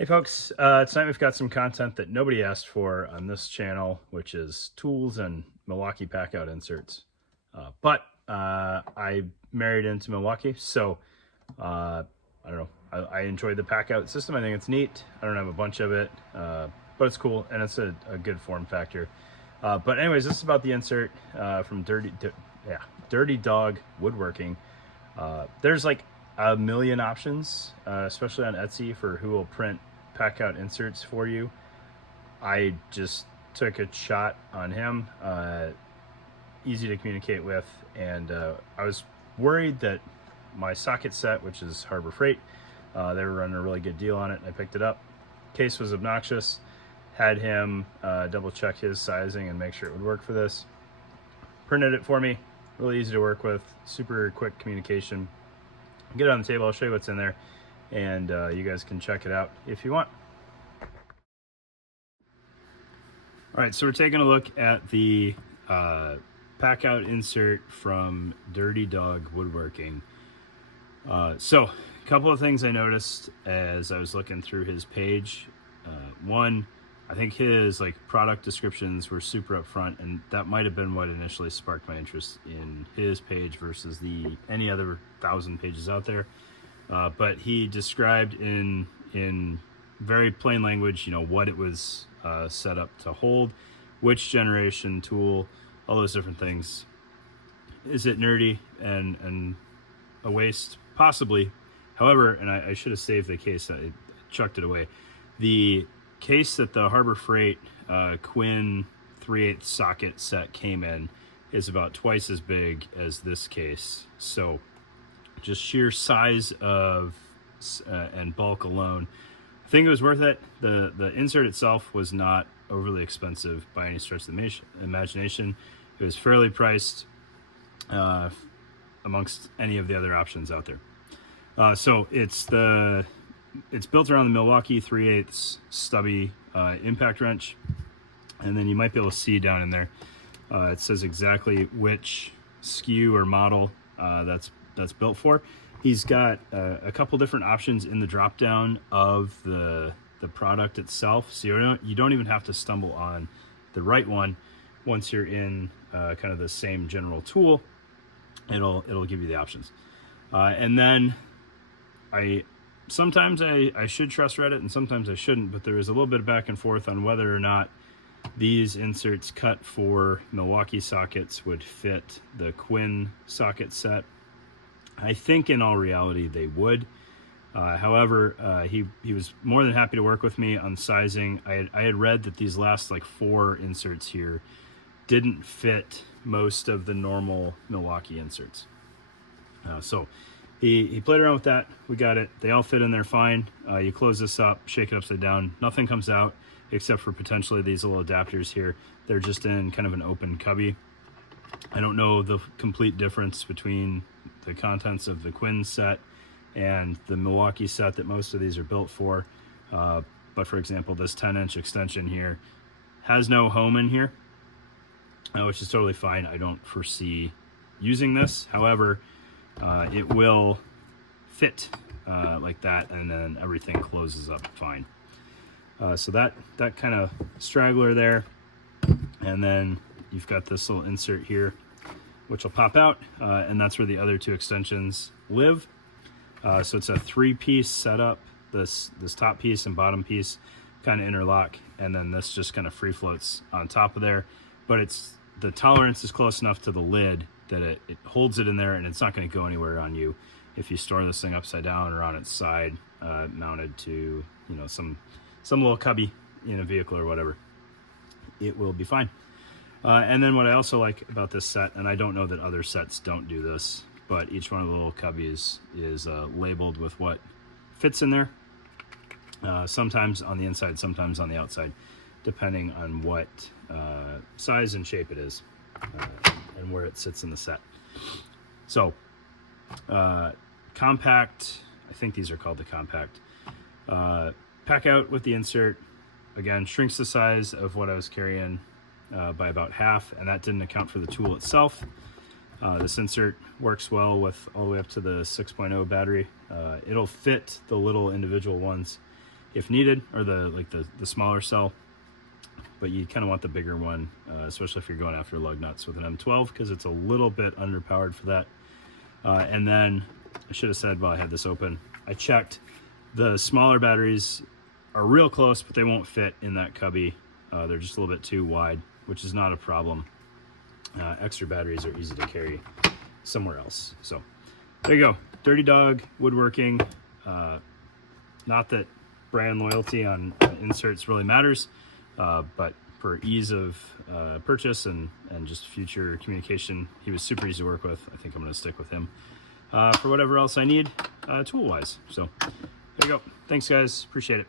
Hey folks, tonight we've got some content that nobody asked for on this channel, which is tools and Milwaukee Packout inserts. But I married into Milwaukee, so I don't know. I enjoyed the Packout system. I think it's neat. I don't have a bunch of it, but it's cool and it's a good form factor. But anyways, this is about the insert from Dirty Dog Woodworking. There's like a million options, especially on Etsy, for who will print Packout inserts for you. I just took a shot on him, easy to communicate with, and I was worried that my socket set, which is Harbor Freight, they were running a really good deal on it, and I picked it up. Case was obnoxious. Had him double check his sizing and make sure it would work for this. Printed it for me, really easy to work with, super quick communication. Get it on the table, I'll show you what's in there, and you guys can check it out if you want. All right, so we're taking a look at the Packout insert from Dirty Dog Woodworking. So a couple of things I noticed as I was looking through his page. One, I think his product descriptions were super upfront, and that might have been what initially sparked my interest in his page versus any other 1,000 pages out there. But he described in very plain language, what it was set up to hold, which generation tool, all those different things. Is it nerdy and a waste? Possibly. However, and I should have saved the case, I chucked it away. The case that the Harbor Freight Quinn 3/8 socket set came in is about twice as big as this case. So just sheer size of and bulk alone, I think it was worth it. The insert itself was not overly expensive by any stretch of the imagination. It was fairly priced amongst any of the other options out there. So it's built around the Milwaukee 3/8 Stubby impact wrench, and then you might be able to see down in there, it says exactly which SKU or model that's built for. He's got a couple different options in the drop down of the product itself, so you don't even have to stumble on the right one. Once you're in kind of the same general tool, it'll give you the options. And then sometimes I should trust Reddit and sometimes I shouldn't, but there was a little bit of back and forth on whether or not these inserts cut for Milwaukee sockets would fit the Quinn socket set. I think in all reality they would. However, he was more than happy to work with me on sizing. I had read that these last 4 inserts here didn't fit most of the normal Milwaukee inserts. So he played around with that. We got it. They all fit in there fine. You close this up, shake it upside down. Nothing comes out except for potentially these little adapters here. They're just in kind of an open cubby. I don't know the complete difference between the contents of the Quinn set and the Milwaukee set that most of these are built for. But for example, this 10-inch extension here has no home in here, which is totally fine. I don't foresee using this. However, it will fit like that, and then everything closes up fine. So that kind of straggler there, and then you've got this little insert here which will pop out, and that's where the other 2 extensions live. So it's a 3-piece setup. This top piece and bottom piece kind of interlock, and then this just kind of free floats on top of there. But the tolerance is close enough to the lid that it holds it in there, and it's not going to go anywhere on you if you store this thing upside down or on its side, mounted to some little cubby in a vehicle or whatever. It will be fine. And then what I also like about this set, and I don't know that other sets don't do this, but each one of the little cubbies is labeled with what fits in there. Sometimes on the inside, sometimes on the outside, depending on what size and shape it is, and where it sits in the set. So compact, I think these are called the compact. Packout with the insert, again, shrinks the size of what I was carrying by about half, and that didn't account for the tool itself. This insert works well with all the way up to the 6.0 battery. It'll fit the little individual ones if needed, or the smaller cell. But you kind of want the bigger one, especially if you're going after lug nuts with an M12, because it's a little bit underpowered for that. And then I should have said while I had this open, I checked. The smaller batteries are real close, but they won't fit in that cubby. They're just a little bit too wide, which is not a problem. Extra batteries are easy to carry somewhere else. So there you go. Dirty Dog Woodworking. Not that brand loyalty on inserts really matters, but for ease of purchase and just future communication, he was super easy to work with. I think I'm going to stick with him for whatever else I need tool-wise. So there you go. Thanks, guys. Appreciate it.